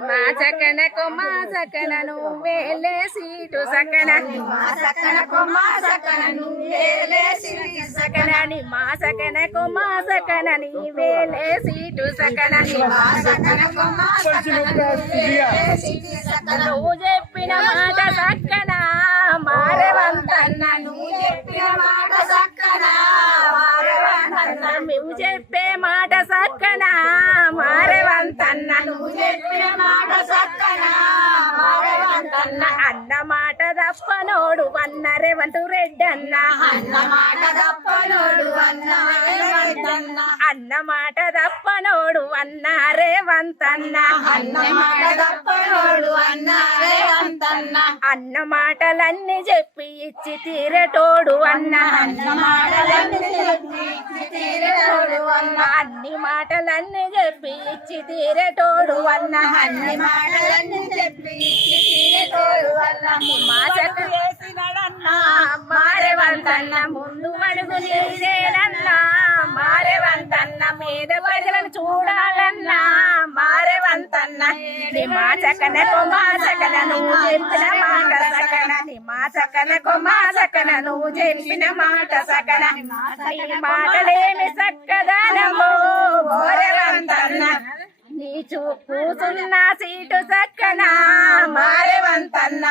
మా సకనకు మా సకన నువ్వేలే సీటు సకనని మా సకనకు మా సకన నువ్వేలే సీటు సకనని మా సకనకు మా సకన నీవేలే సీటు సకనని మా సకనకు మా సకన నువ్వేలే సీటు సకన నువ్వు చెప్పిన మాట సక్కన మారేవంతన్న నువ్వు చెప్పిన మాట సక్కన మారేవంతన్న నువ్వు చెప్పే మాట సక్కన మారేవంతన్న నువ్వు చెప్పిన మాట సక్కన మారేవంతన్న అన్న మాట తప్పనోడు అన్న రేవంతు రెడ్డి అన్న అన్న మాట తప్పనోడు అన్న రేవంతన్న అన్న మాట తప్పనోడు అన్న రేవంతన్న అన్న మాట తప్పనోడు అన్న రేవంతన్న అన్న మాటలన్నీ చెప్పి ఇచ్చి తీరేటోడు అన్న అన్న మాటలన్నీ చెప్పి ఇచ్చి తీరేటోడు అన్న అన్ని మాటలన్నీ చెప్పి ఇచ్చి తీరేటోడు అన్న అన్ని మాటలన్నీ చెప్పి ఇచ్చి తీరేటోడు అన్న మా చక్కు చేసినడన్నా మారేవంతన్న ముందు అడుగు నీదేనన్నా మారేవంతన్న మీద ప్రజలను చూడాలన్నా మారేవంతన్న మా చక్కనకు మా చక్కన నువ్వు చెప్పిన మాట సకన మా చక్కనకు మా చక్కన నువ్వు చెప్పిన మాట సకన నీ మాటలేమి చక్కదనమో మారేవంతన్న నీ కూసున్న సీటు సక్కన మారేవంతన్న